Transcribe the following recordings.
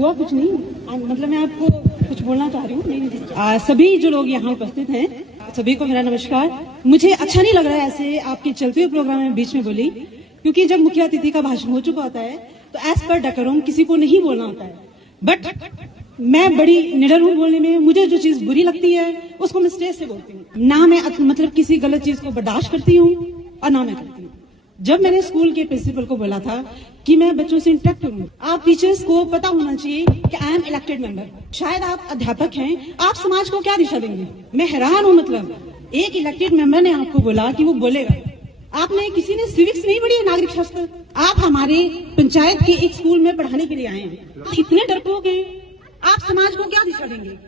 हुआ कुछ नहीं, मतलब मैं आपको कुछ बोलना चाह रही हूँ। सभी जो लोग यहाँ उपस्थित हैं, सभी को मेरा नमस्कार। मुझे अच्छा नहीं लग रहा है ऐसे आपके चलते हुए प्रोग्राम में बीच में बोली, क्योंकि जब मुख्य अतिथि का भाषण हो चुका होता है तो एज पर डेकोरम किसी को नहीं बोलना होता है। बट मैं बड़ी निडर हूँ बोलने में। मुझे जो चीज बुरी लगती है उसको मैं स्टेज से बोलती हूँ। ना मैं मतलब किसी गलत चीज को बर्दाश्त करती हूँ और ना मैं करती हूँ। जब मैंने स्कूल के प्रिंसिपल को बोला था कि मैं बच्चों से इंटरेक्ट करूं, आप टीचर्स को पता होना चाहिए कि आई एम इलेक्टेड मेंबर। शायद आप अध्यापक हैं, आप समाज को क्या दिशा देंगे? मैं हैरान हूं। मतलब एक इलेक्टेड मेंबर ने आपको बोला कि वो बोलेगा। आपने किसी ने सिविक्स नहीं पढ़ी है, नागरिक शास्त्र। आप हमारे पंचायत के एक स्कूल में पढ़ाने के लिए आए हैं। इतने डरपोक हैं, आप समाज को क्या दिशा देंगे?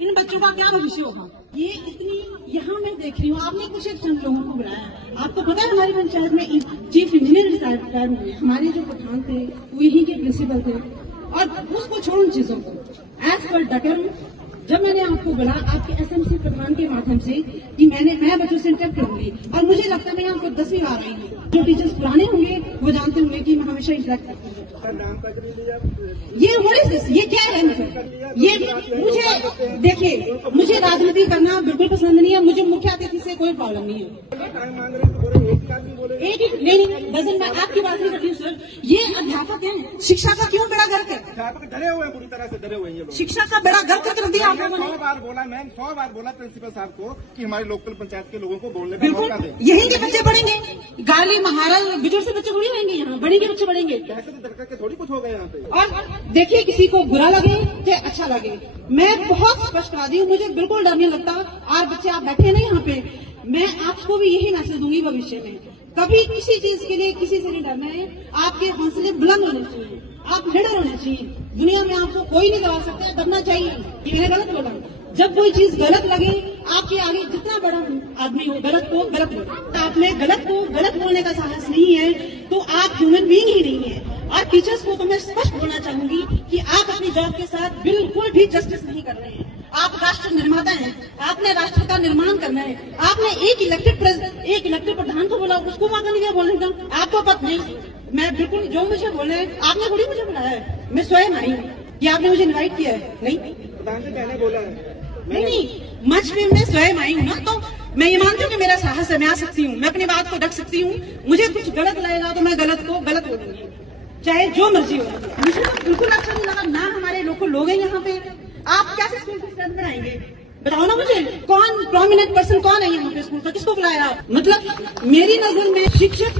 इन बच्चों का क्या भविष्य होगा? ये इतनी यहाँ मैं देख रही हूँ, आपने कुछ एक चंद लोगों को बुलाया। आपको पता है हमारी पंचायत में चीफ इंजीनियर रिटायर हुए, हमारे जो प्रधान थे वो यहीं के प्रिंसिपल थे। और उसको छोड़ो चीजों को, एज पर डेकोरम जब मैंने आपको बोला आपके एसएमसी प्रधान के माध्यम से कि मैं बच्चों से इंटरेक्ट करूंगी, और मुझे लगता है मैं यहाँ पर 10वीं बार आई हूँ। जो टीचर्स पुराने होंगे वो जानते होंगे कि मैं हमेशा इंटरेक्ट करती हूँ। ये व्हाट इज दिस? ये क्या है? मतलब ये मुझे देखिए, मुझे राजनीति करना बिल्कुल पसंद नहीं है। मुझे मुख्य अतिथि से कोई प्रॉब्लम नहीं है। एक नहीं डजन, मैं आपकी बात नहीं करती हूँ सर। ये अध्यापक हैं, शिक्षा का क्यों बड़ा गर्व है? डरे हुए हैं, पूरी तरह से डरे हुए हैं। शिक्षा का बड़ा गर्व कर दिया आप लोगों ने। 100 बार बोला, मैंने 100 बार बोला प्रिंसिपल साहब को कि हमारे लोकल पंचायत के लोगों को बोलने का मौका दें। यहीं के बच्चे बढ़ेंगे, गाली महाराज बुजुर्ग से बच्चे थोड़ी रहेंगे, यहाँ बड़े के बच्चे बढ़ेंगे। पैसे तो दरकार के थोड़ी कुछ हो गए यहाँ पे। और देखिए, किसी को बुरा लगे चाहे अच्छा लगे, मैं बहुत स्पष्टवादी हूँ। मुझे बिल्कुल डर नहीं लगता। और बच्चे आप बैठे नहीं यहाँ पे, मैं आपको भी यही मैसेज दूंगी भविष्य में, कभी किसी चीज के लिए किसी से नहीं डरना है। आपके हौसले बुलंद होने चाहिए, आप निडर होने चाहिए। दुनिया में आपको कोई नहीं दबा सकता, दबना चाहिए। ये मैंने गलत बोला? जब कोई चीज गलत लगे, आपके आगे जितना बड़ा आदमी हो, गलत को गलत बोले। आप में गलत को गलत बोलने का साहस नहीं है तो आप ह्यूमन बीइंग ही नहीं है। और टीचर्स को तो मैं स्पष्ट बोलना चाहूंगी कि आप अपनी जॉब के साथ बिल्कुल भी जस्टिस नहीं कर रहे हैं। आप राष्ट्र निर्माता हैं, आपने राष्ट्र का निर्माण करना है। आपने एक इलेक्टेड प्रधान को बोला, उसको मौका नहीं दिया बोलने का। आपको पता नहीं, मैं बिल्कुल जो मुझे बोलना है, आपने थोड़ी मुझे बुलाया है। मैं स्वयं आई हूँ कि आपने मुझे इन्वाइट किया है? नहीं, प्रधान से पहले बोला है। नहीं, मंच पे मैं स्वयं आई हूँ ना, तो मैं ये मानती हूँ कि मेरा साहस है, मैं आ सकती हूँ, मैं अपनी बात को रख सकती हूँ। मुझे कुछ गलत लगेगा तो मैं गलत को गलत बोलूंगी, चाहे जो मर्जी हो। मुझे तो बिल्कुल अच्छा नहीं लगा। ना हमारे लोग हैं यहाँ पे। आप कैसे स्कूल की स्ट्रेंथ बनाएंगे? बताओ ना मुझे, कौन प्रोमिनेंट पर्सन कौन है यहाँ पे स्कूल का? किसको बुलाया? मतलब मेरी नजर में शिक्षक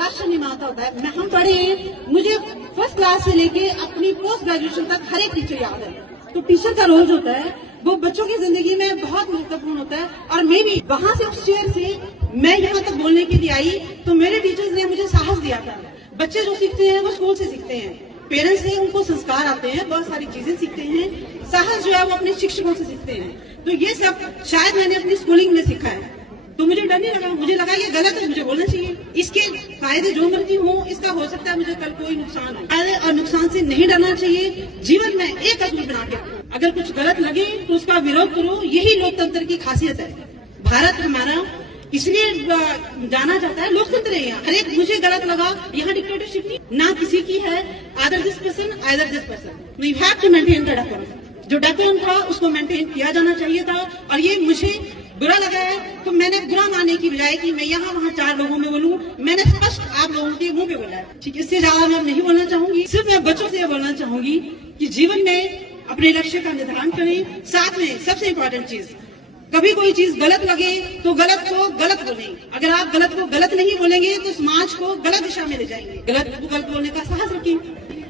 राष्ट्र निर्माता होता है। हम पढ़े हैं, मुझे फर्स्ट क्लास से लेके अपनी पोस्ट ग्रेजुएशन तक हर एक टीचर याद है। तो टीचर का रोल होता है वो बच्चों की जिंदगी में बहुत महत्वपूर्ण होता है। और मैं भी वहां से उस चेयर से मैं यहाँ तक बोलने के लिए आई तो मेरे टीचर्स ने मुझे साहस दिया था। बच्चे जो सीखते हैं वो स्कूल से सीखते हैं, पेरेंट्स से उनको संस्कार आते हैं, बहुत सारी चीजें सीखते हैं। साहस जो है वो अपने शिक्षकों से सीखते हैं। तो ये सब शायद मैंने अपनी स्कूलिंग में सीखा है। तो मुझे डर नहीं लगा। मुझे लगा ये गलत है, मुझे बोलना चाहिए। इसके फायदे जो मर्जी हो, इसका हो सकता है मुझे कल कोई नुकसान हो, और नुकसान से नहीं डरना चाहिए। जीवन में एक असूल बना के, अगर कुछ गलत लगे तो उसका विरोध करो। यही लोकतंत्र की खासियत है। भारत हमारा इसलिए जाना जाता है, लोकतंत्र है यहाँ। हर एक मुझे गलत लगा, यहाँ डिक्टेटरशिप नहीं, ना किसी की है। Either this person, either this person. You have to maintain the decorum. जो डेकोरम था उसको मेंटेन किया जाना चाहिए था। और ये मुझे बुरा लगा है तो मैंने बुरा मानने की बजाय कि मैं यहाँ वहाँ 4 लोगों में बोलूं, मैंने स्पष्ट आप लोगों के मुंह पे बोला है। ठीक, इससे ज्यादा मैं नहीं बोलना चाहूंगी। सिर्फ मैं बच्चों से बोलना चाहूंगी कि जीवन में अपने लक्ष्य का निर्धारण करें। साथ में सबसे इम्पोर्टेंट चीज, कभी कोई चीज गलत लगे तो गलत को गलत बोलें। अगर आप गलत को गलत नहीं बोलेंगे तो समाज को गलत दिशा में ले जाएंगे। गलत को गलत बोलने का साहस रखें।